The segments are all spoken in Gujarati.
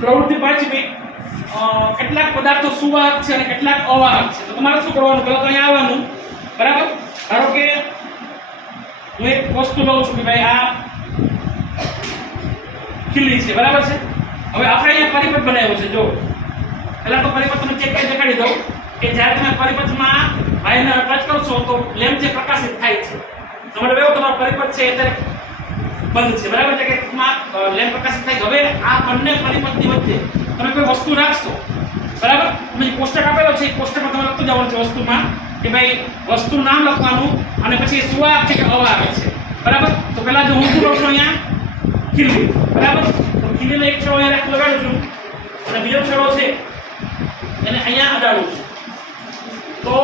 પ્રવૃત્તિ પાંચમી કેટલાક પદાર્થો સુવાહક છે અને કેટલાક અવાહક છે. તો તમારે શું કરવાનું? પહેલા તો અહીંયા આવવાનું. બરાબર? ધારો કે હું એક વસ્તુ લઉં છું કે ભાઈ આ ખીલી છે. બરાબર છે? હવે આપણે અહીંયા પરિપથ બનાવ્યો છે. જો પહેલાં તો પરિપથ તમે ચેક કરી દેખાડી દઉં કે જ્યારે તમે પરિપથમાં વાયરને ટચ કરશો તો લેમ્પ જે પ્રકાશિત થાય છે. તમારે એવું તમારો પરિપથ છે અત્યારે બંધ છે. બરાબર છે કે ટૂંકમાં લેમ્પ પ્રકાશિત થાય. હવે આ બંને પરિપથની વચ્ચે તમે કોઈ વસ્તુ રાખશો, બરાબર? તમે જે કોષ્ટક આપેલો છે, એ કોષ્ટકમાં તમે લખતું જવાનું છે વસ્તુમાં કે ભાઈ વસ્તુનું નામ લખવાનું અને પછી સુવાહક છે કે અવાહક છે. બરાબર? તો પહેલાં જો હું શું લખું અહીંયા? ખીલી. બરાબર? તો ખીલીનો એક છેડો અહીંયા લગાડું છું. અને બીજો છેડો છે, એને અહીંયા અડાડું છું. તો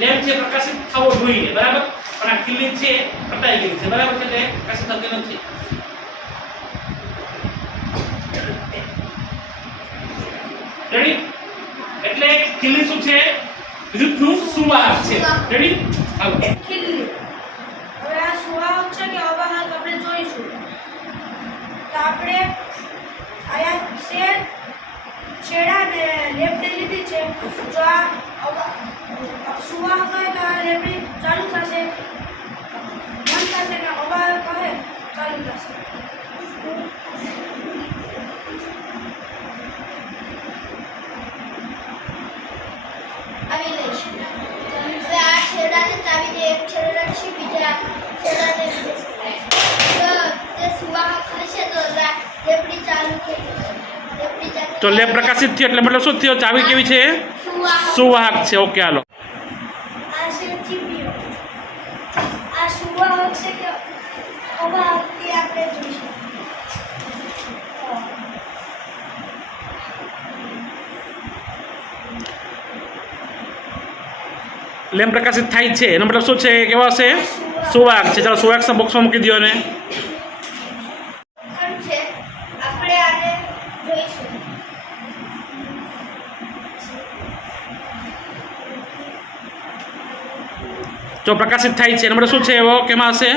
લેમ્પ છે પ્રકાશિત થવો જોઈએ. બરાબર? પણ આ ખીલી છે કટાઈ ગઈ છે. બરાબર છે એટલે કશું થતું નથી. રેડી એટલે ખીલી શું છે? વિદ્યુતનું સુવાહક છે. રેડી હાલો ખીલી. હવે આ સુવાહક છે કે અવાહક આપણે જોઈશું. તો આપણે આયા શેર, છેડા ને લેફ્ટ લીધી છે. જો આ અવા- સુવાહક હોય તો આ લેફ્ટ ચાલુ થશે બંધ થશે ને અવાહક હોય ચાલુ થશે આવી લઈશું હવે આ છેડાને ચાવી દે એક છેડો રાખીશું બીજા છેડાને બીજે તો તે સુવાહક હશે તો રા- લેપડી એક થઈ જશે બીજા ચાલુ તો લેપ પ્રકાશિત થયો એટલે મતલબ શું થયો? ચાવી કેવી છે? સુવાહક છે. ઓકે હાલો આ છે જીપીઓ આ સુવાહક છે કે અવાહક તે આપણે જોઈશું લેમ્પ પ્રકાશિત થાય છે. એનો મતલબ શું છે? કેવા હશે? સુવાક છે. ચાલો સુવાહકના બોક્સમાં મૂકી દો ને જો પ્રકાશિત થાય છે. એનો મતલબ શું છે એવો? કેમાં હશે?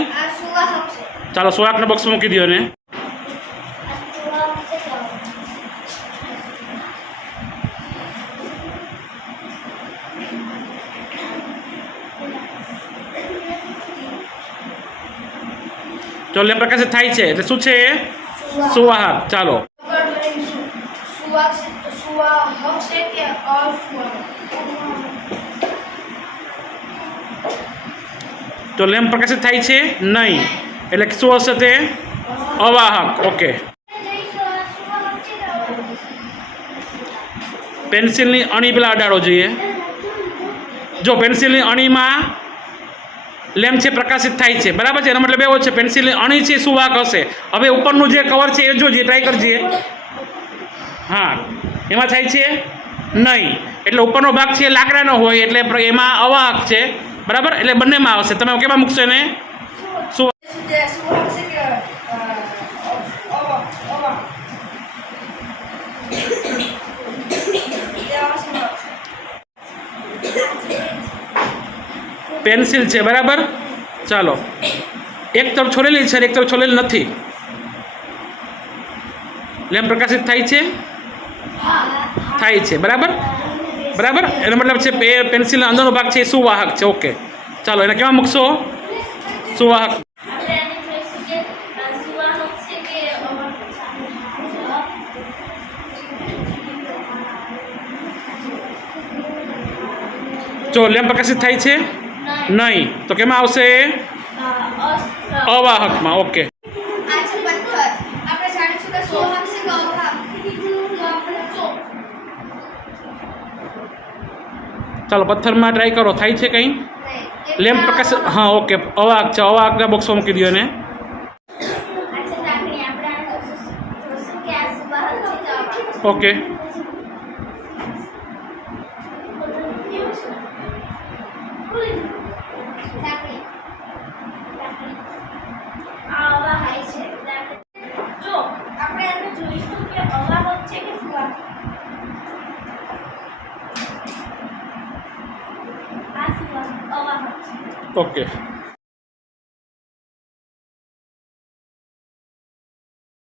ચાલો સુવાહકના બોક્સમાં મૂકી દો ને જો લેમ્પ પ્રકાશિત થાય છે. એટલે શું છે એ? સુવાહક. ચાલો. તો લેમ્પ પ્રકાશિત થાય છે નહીં. એટલે શું હશે તે? અવાહક. ઓકે. પેન્સિલની અણી પેલા અડાડો જોઈએ. જો પેન્સિલની અણીમાં લેમ્પ છે, પ્રકાશિત થાય છે. બરાબર છે? એનો મતલબ એવો છે, પેન્સિલ અણી છે, શું વાક હશે? હવે ઉપરનું જે કવર છે, એ જોજે ટ્રાય કરજે. હા. એમાં થાય છે? નહીં. એટલે ઉપરનો ભાગ છે લાકડાનો હોય, એટલે એમાં અવાહક છે. બરાબર? એટલે બંનેમાં આવશે. તમે કેમાં મૂકશો એને? શું તે સુવાહક છે કે અ, અવાહક અવાહક તે અસુવાહક પેન્સિલ છે, બરાબર? ચાલો. એક તરફ છોલેલી છે એક તરફ છોલેલી નથી. લેમ્પ પ્રકાશિત થાય છે? થાય છે, બરાબર? બરાબર? એનો મતલબ છે પેન્સિલનો અંદરનો ભાગ છે એ સુવાહક છે, ઓકે. ચાલો, એને કેવા મૂકશો? સુવાહક. જો લેમ્પ પ્રકાશિત થાય છે? નહીં. તો કેમાં આવશે? અવાહકમાં ઓકે. ચાલો પથ્થરમાં ટ્રાય કરો. થાય છે કંઈ? લેમ્પ પ્રકાશ હા ઓકે. અવાહક છે. અવાહકના બોક્સમાં મૂકી દો એને. આ છે લાકડી આપણે આ જોઈશું જોઈશું કે આ સુવાહક છે કે અવાહક છે ઓકે એવું છે ખુલી લાકડી લાકડી આ અવાહક છે લાકડી જો આપણે આને જોઈશું કે અવાહક છે કે સુવાહક આ